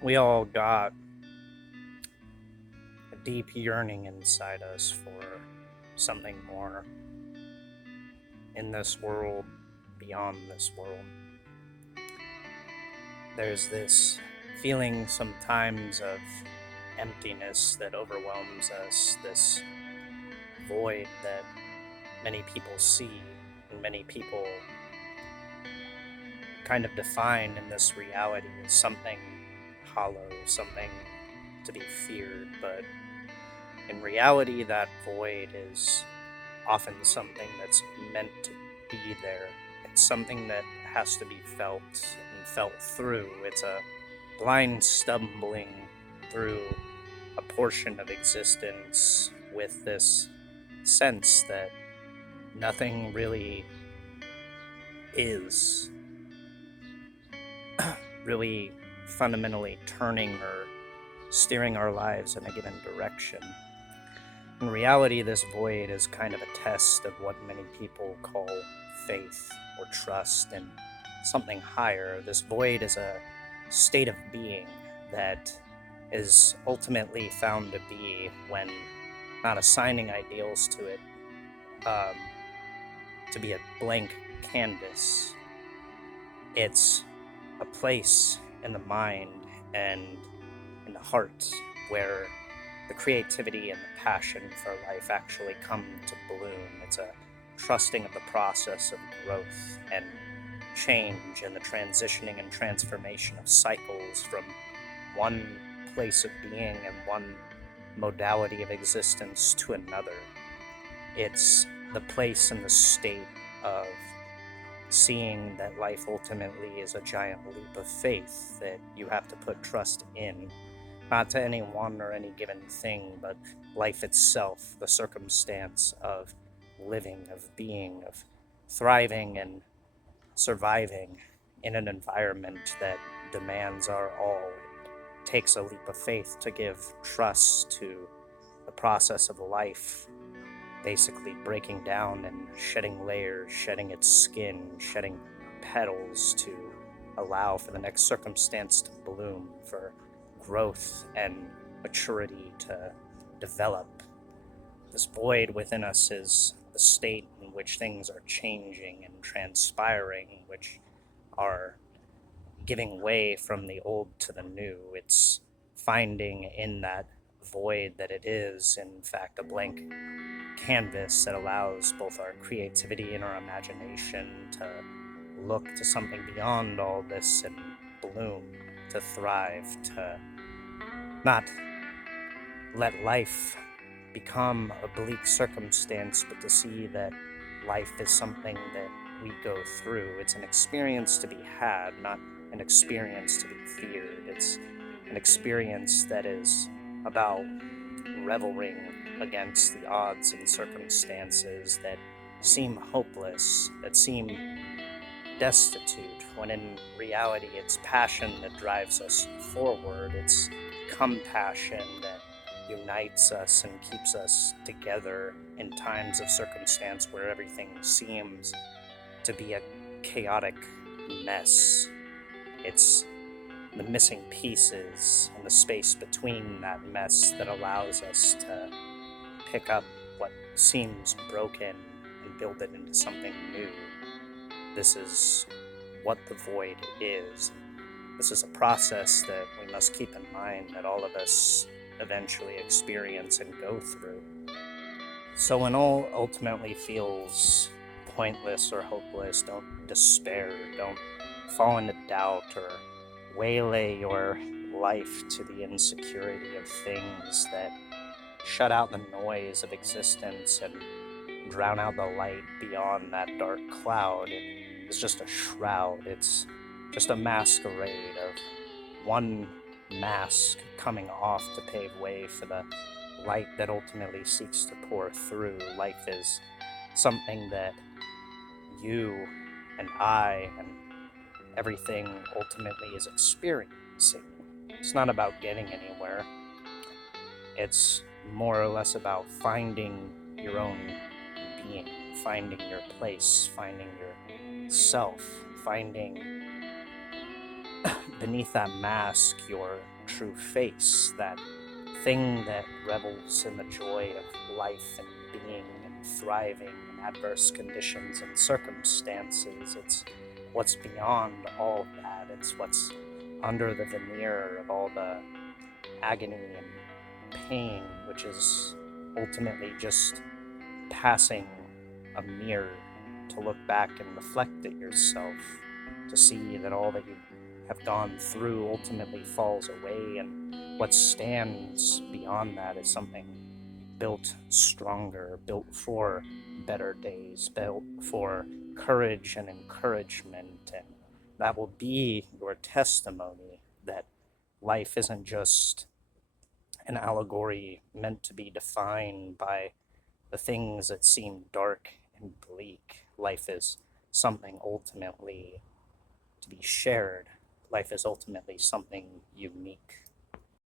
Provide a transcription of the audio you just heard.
We all got a deep yearning inside us for something more in this world, beyond this world. There's this feeling sometimes of emptiness that overwhelms us, this void that many people see and many people kind of define in this reality as something hollow, something to be feared, but in reality, that void is often something that's meant to be there. It's something that has to be felt and felt through. It's a blind stumbling through a portion of existence with this sense that nothing really is really fundamentally turning or steering our lives in a given direction. In reality, this void is kind of a test of what many people call faith or trust in something higher. This void is a state of being that is ultimately found to be when not assigning ideals to it, um, to be a blank canvas. It's a place in the mind and in the heart where the creativity and the passion for life actually come to bloom. It's a trusting of the process of growth and change and the transitioning and transformation of cycles from one place of being and one modality of existence to another. It's the place and the state of seeing that life ultimately is a giant leap of faith that you have to put trust in, not to any one or any given thing, but life itself, the circumstance of living, of being, of thriving and surviving in an environment that demands our all. It takes a leap of faith to give trust to the process of life, basically breaking down and shedding layers, shedding its skin, shedding petals to allow for the next circumstance to bloom, for growth and maturity to develop. This void within us is the state in which things are changing and transpiring, which are giving way from the old to the new. It's finding in that void that it is, in fact, a blank canvas that allows both our creativity and our imagination to look to something beyond all this and bloom, to thrive, to not let life become a bleak circumstance, but to see that life is something that we go through. It's an experience to be had, not an experience to be feared. It's an experience that is about reveling against the odds and circumstances that seem hopeless, that seem destitute, when in reality it's passion that drives us forward. It's compassion that unites us and keeps us together in times of circumstance where everything seems to be a chaotic mess. It's the missing pieces and the space between that mess that allows us to pick up what seems broken and build it into something new. This is what the void is. This is a process that we must keep in mind that all of us eventually experience and go through. So when all ultimately feels pointless or hopeless, don't despair, don't fall into doubt or waylay your life to the insecurity of things that shut out the noise of existence and drown out the light beyond that dark cloud. It is just a shroud. It's just a masquerade of one mask coming off to pave way for the light that ultimately seeks to pour through. Life is something that you and I and everything ultimately is experiencing. It's not about getting anywhere. It's more or less about finding your own being, finding your place, finding yourself, finding beneath that mask your true face, that thing that revels in the joy of life and being and thriving in adverse conditions and circumstances. It's what's beyond all of that. It's what's under the veneer of all the agony and pain, which is ultimately just passing a mirror to look back and reflect at yourself, to see that all that you have gone through ultimately falls away, and what stands beyond that is something built stronger, built for better days, built for courage and encouragement, and that will be your testimony that life isn't just an allegory meant to be defined by the things that seem dark and bleak. Life is something ultimately to be shared. Life is ultimately something unique.